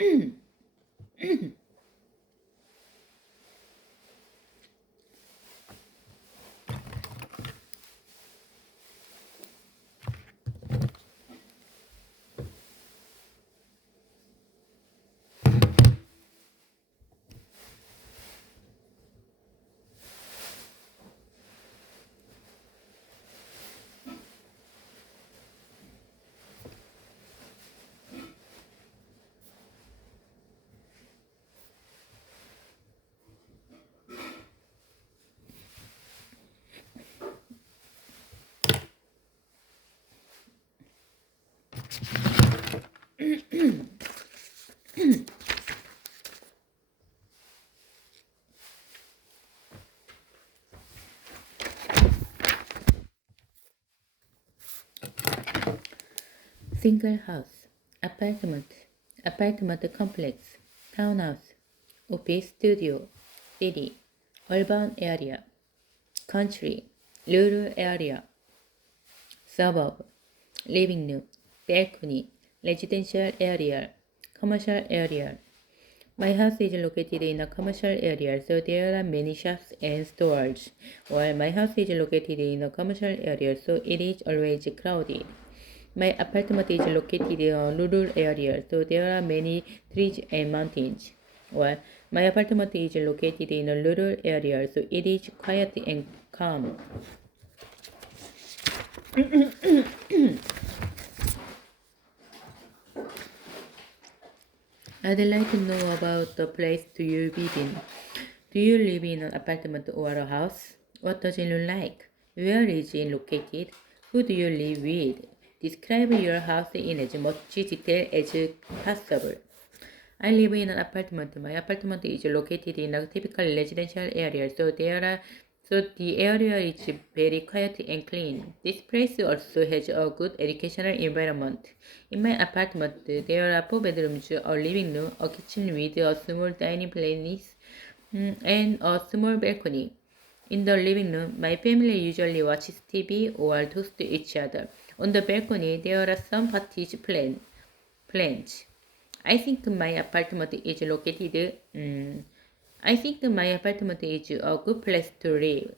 mm Single house, apartment, apartment complex, townhouse, office studio, city, urban area, country, rural area, suburb, living room, balcony, residential area, commercial area. My house is located in a commercial area, so there are many shops and stores. While my house is located in a commercial area, so it is always crowded. My apartment is located in a rural area, so there are many trees and mountains. Well, my apartment is located in a rural area, so it is quiet and calm. I'd like to know about the place do you live in. Do you live in an apartment or a house? What does it look like? Where is it located? Who do you live with? Describe your house in as much detail as possible. I live in an apartment. My apartment is located in a typical residential area, so there are so the area is very quiet and clean. This place also has a good educational environment. In my apartment, there are four bedrooms, a living room, a kitchen with a small dining place, mm, and a small balcony. In the living room, my family usually watches TV or talks to each other. On the balcony, there are some parties planned. planned. I think my apartment is located. Mm, I think my apartment is a good place to live.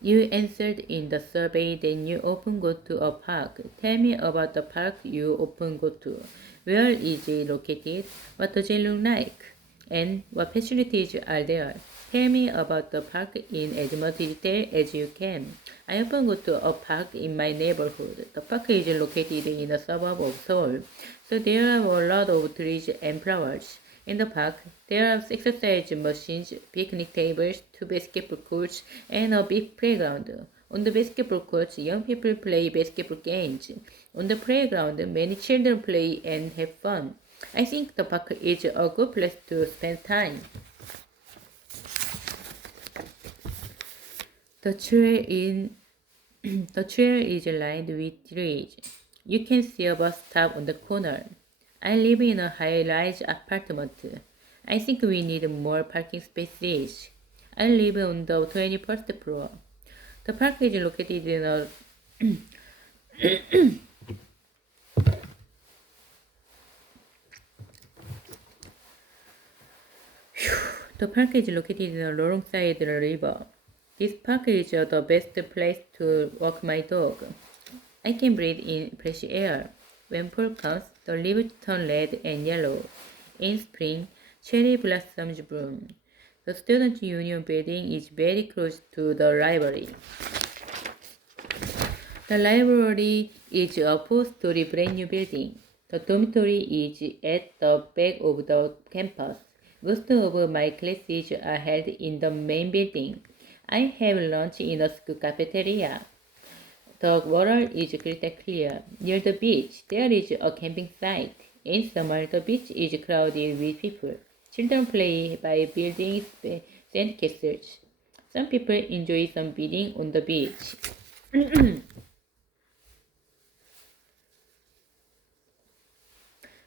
You answered in the survey that you often go to a park. Tell me about the park you often go to. Where is it located? What does it look like? And what facilities are there? Tell me about the park in as much detail as you can. I often go to a park in my neighborhood. The park is located in a suburb of Seoul, so there are a lot of trees and flowers. In the park, there are exercise machines, picnic tables, two basketball courts, and a big playground. On the basketball courts, young people play basketball games. On the playground, many children play and have fun. I think the park is a good place to spend time. The trail in the trail is lined with trees. You can see a bus stop on the corner. I live in a high-rise apartment. I think we need more parking spaces. I live on the 21st floor. The park is located in a The park is located in the river. This park is the best place to walk my dog. I can breathe in fresh air. When fall comes, the leaves turn red and yellow. In spring, cherry blossoms bloom. The student union building is very close to the library. The library is a four-story brand new building. The dormitory is at the back of the campus. Most of my classes are held in the main building. I have lunch in the school cafeteria. The water is crystal clear. Near the beach, there is a camping site. In summer, the beach is crowded with people. Children play by building sand castles. Some people enjoy sunbathing on the beach.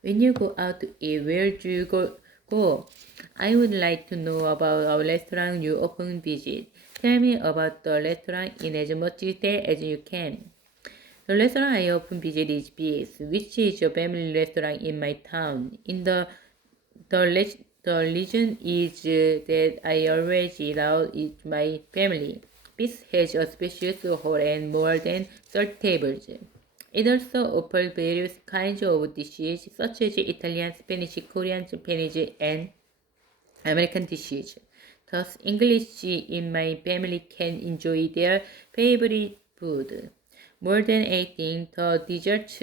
when you go out to eat, where do you go? go? I would like to know about our restaurant you often visit. Tell me about the restaurant in as much detail as you can. The restaurant I often visit is Bees, which is a family restaurant in my town. In the the, the region is uh, that I always eat out with my family. Bees has a spacious hall and more than 30 tables. It also offers various kinds of dishes such as Italian, Spanish, Korean, Japanese, and American dishes. Thus, English in my family can enjoy their favorite food. More than anything, the desserts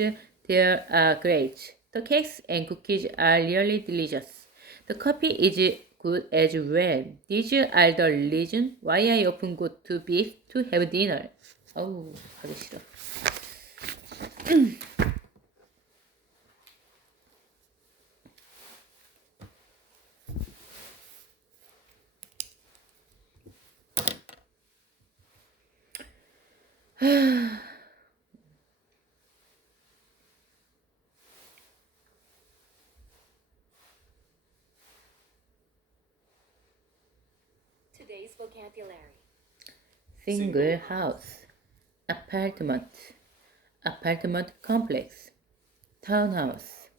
there are great. The cakes and cookies are really delicious. The coffee is good as well. These are the reason why I often go to beach to have dinner. 어우, 가기 싫어. Today's vocabulary. single house, apartment, apartment complex, townhouse,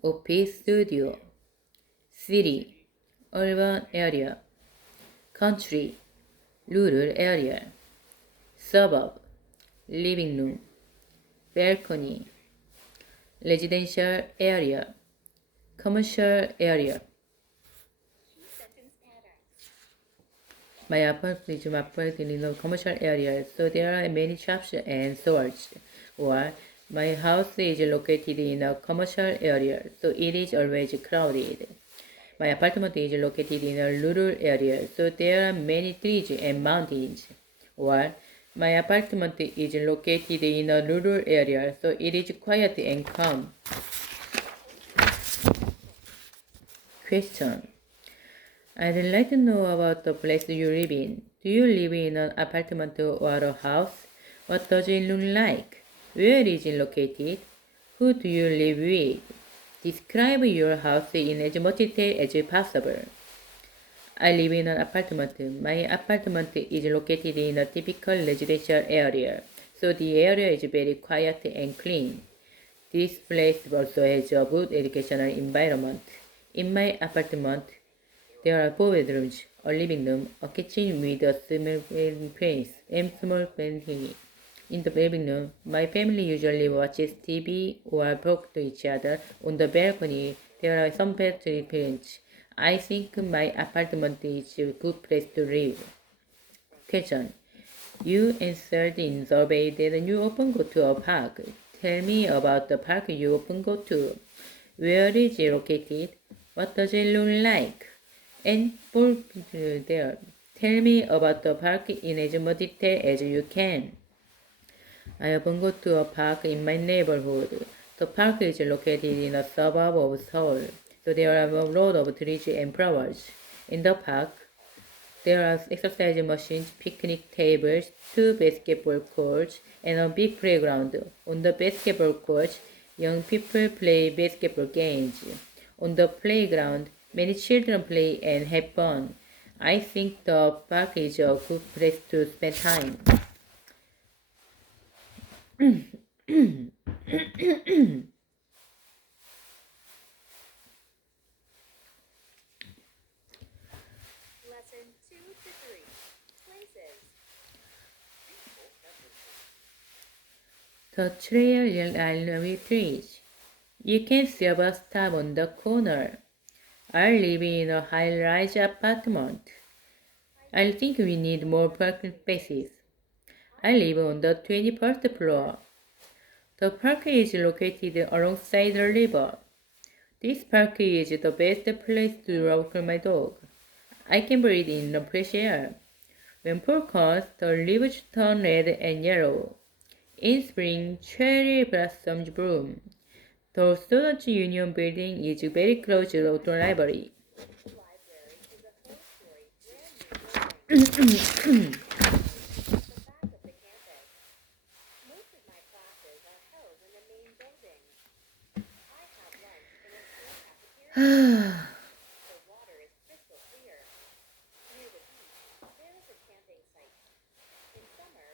office studio, city, urban area, country, rural area, suburb, living room, balcony, residential area, commercial area. My apartment is operated in a commercial area, so there are many shops and stores. Or my house is located in a commercial area, so it is always crowded. My apartment is located in a rural area, so there are many trees and mountains. Or my apartment is located in a rural area, so it is quiet and calm. Question. I'd like to know about the place you live in. Do you live in an apartment or a house? What does it look like? Where is it located? Who do you live with? Describe your house in as much detail as possible. I live in an apartment. My apartment is located in a typical residential area, so the area is very quiet and clean. This place also has a good educational environment. In my apartment, there are four bedrooms, a living room, a kitchen with a small place, and small balcony. In the living room, my family usually watches TV or talk to each other. On the balcony, there are some pet plants. I think my apartment is a good place to live. Question. You answered in survey that you often go to a park. Tell me about the park you often go to. Where is it located? What does it look like? And for there, tell me about the park in as much detail as you can. I often go to a park in my neighborhood. The park is located in a suburb of Seoul, so there are a lot of trees and flowers. In the park, there are exercise machines, picnic tables, two basketball courts, and a big playground. On the basketball court, young people play basketball games. On the playground, many children play and have fun. I think the park is a good place to spend time. The trail lovely trees. You can see a bus stop on the corner. I live in a high-rise apartment. I think we need more parking spaces. I live on the 21st floor. The park is located alongside the river. This park is the best place to walk my dog. I can breathe in the fresh air. When fall comes, the leaves turn red and yellow. In spring, cherry blossoms bloom. The Students' Union building is very close to the library. This library is a four-story brand new building. at the back of the campus. Most of my classes are held in the main building. I have lunch in a school cafeteria. The water is crystal clear. Near the beach, there is a camping site. In summer,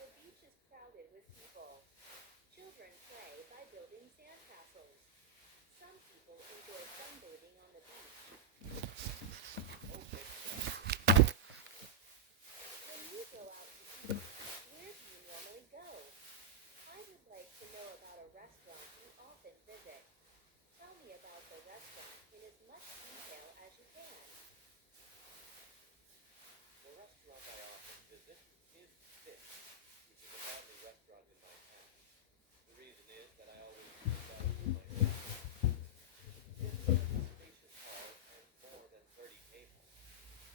the beach is crowded with people. people enjoy sunbathing on the beach. When you go out to eat, where do you normally go? I would like to know about a restaurant you often visit. Tell me about the restaurant in as much detail as you can. The restaurant I often visit is Fish, which is a family restaurant in my town. The reason is that I always eat out of my family. Fish has a spacious hall and more than 30 tables.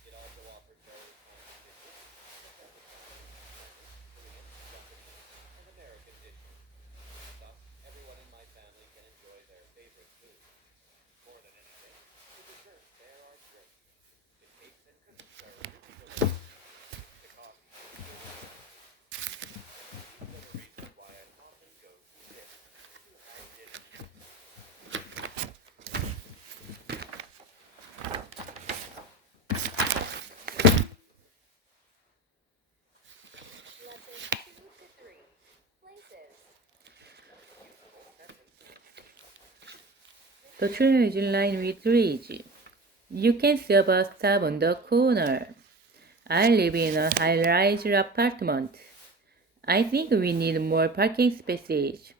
It also offers various kinds of dishes, such as Italian, Korean, Japanese, and American dishes. Thus, everyone in my family can enjoy their favorite food. More than anything, the desserts there are great. The cakes and cookies are really delicious. The coffee is good. These are the reasons why I often go to this to have dinner. Lessons 2 to 3. Places. The train is in line with trees. You can see a bus stop on the corner. I live in a high-rise apartment. I think we need more parking spaces.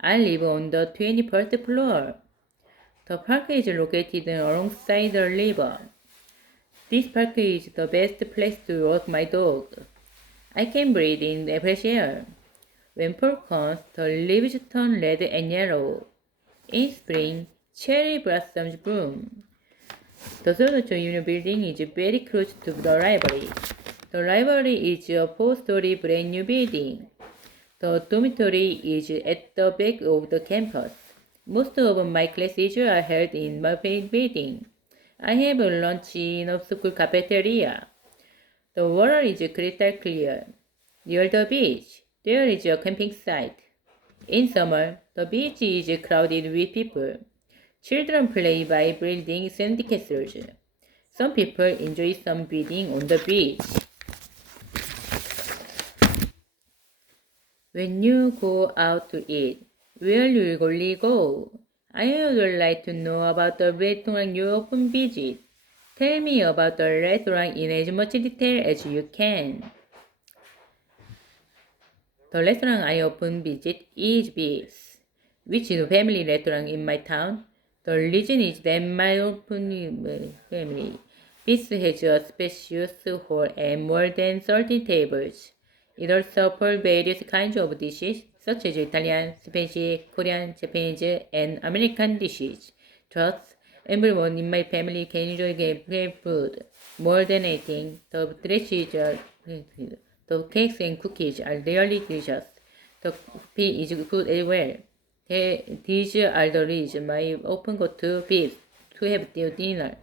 I live on the 21st floor. The park is located alongside the river. This park is the best place to walk my dog. I can breathe in the fresh air. When fall comes, the leaves turn red and yellow. In spring, cherry blossoms bloom. The Sonocho Union building is very close to the library. The library is a four-story brand new building. The dormitory is at the back of the campus. Most of my classes are held in my building. I have lunch in a school cafeteria. The water is crystal clear. Near the beach, there is a camping site. In summer, the beach is crowded with people. Children play by building sandcastles. Some people enjoy sunbathing on the beach. When you go out to eat, where you usually go? I would like to know about the restaurant you often visit. Tell me about the restaurant in as much detail as you can. The restaurant I often visit is Bees, which is a family restaurant in my town. The reason is that my often family. Bees has a spacious hall and more than 30 tables. It also offers various kinds of dishes, such as Italian, Spanish, Korean, Japanese, and American dishes. Thus, everyone in my family can enjoy great food. More than anything, the dishes are the cakes and cookies are really delicious. The coffee is good as well. The- These are the often go to Beef to have their dinner.